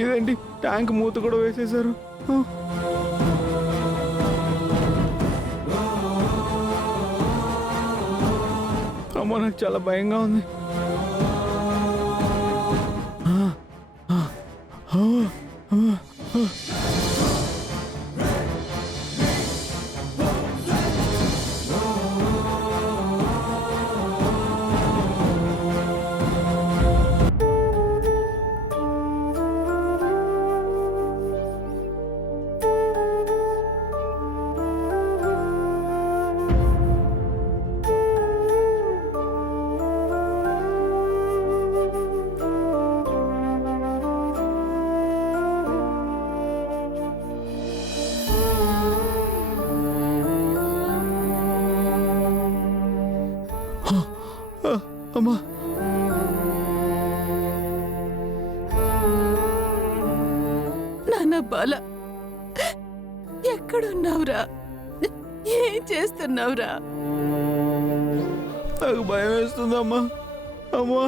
ఇదేంటి ట్యాంక్ మూత కూడా వేసేశారు. అమ్మో నాకు చాలా భయంగా ఉంది. అమ్మా నాన్న బాల, ఎక్కడున్నావురా? ఏం చేస్తున్నావురా? నాకు భయం వేస్తుంది అమ్మా. అమ్మా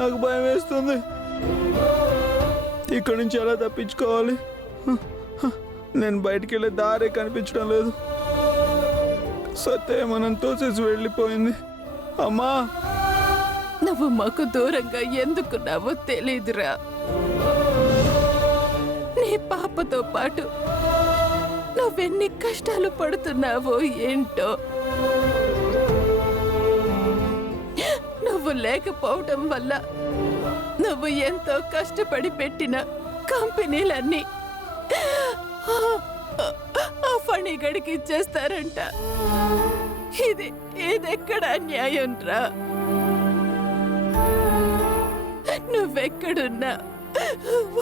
నాకు భయం వేస్తుంది. ఇక్కడి నుంచి ఎలా తప్పించుకోవాలి? నేను బయటికి వెళ్ళే దారే కనిపించడం లేదు. సత్య మనం తోసేసి వెళ్ళిపోయింది. అమ్మా నువ్వు మాకు దూరంగా ఎందుకున్నావో తెలీదురా. నీ పాపతో పాటు నువ్వెన్ని కష్టాలు పడుతున్నావో ఏంటో. నువ్వు లేకపోవటం వల్ల నువ్వు ఎంతో కష్టపడి పెట్టిన కంపెనీలన్నీ ఆ ఫణిగడికి ఇచ్చేస్తారంట. ఇదెక్కడ అన్యాయం రా? నువ్వెక్కడున్నా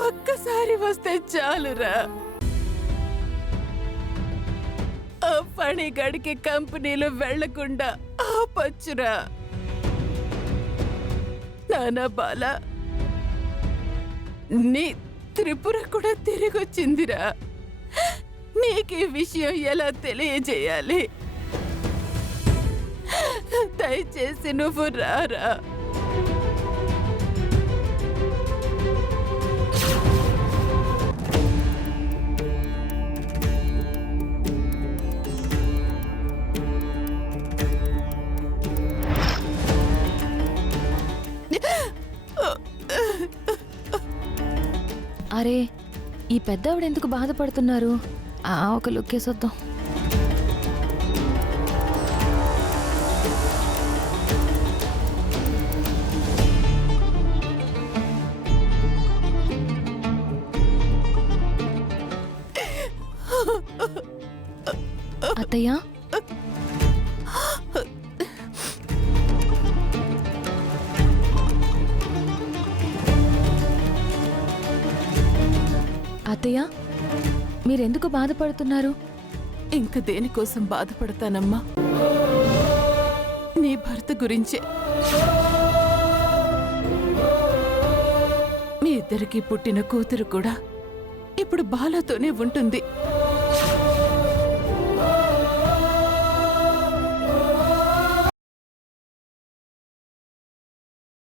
ఒక్కసారి వస్తే చాలురా. ఆ ఫణిగడికి కంపెనీలు వెళ్లకుండా ఆపచ్చురా. నానా బాల, నీ త్రిపుర కూడా తిరిగొచ్చిందిరా. నీకు ఈ విషయం ఎలా తెలియజేయాలి? దయచేసి నువ్వు రారా. అరే, ఈ పెద్దవిడ ఎందుకు బాధపడుతున్నారు? ఒక లుక్కేసొద్దాం. అత్తయ్య, అత్తయ్య మీరెందుకు బాధపడుతున్నారు? ఇంక దేనికోసం బాధపడతానమ్మా? నీ భర్త గురించే. మీ ఇద్దరికి పుట్టిన కూతురు కూడా ఇప్పుడు బాలతోనే ఉంటుంది.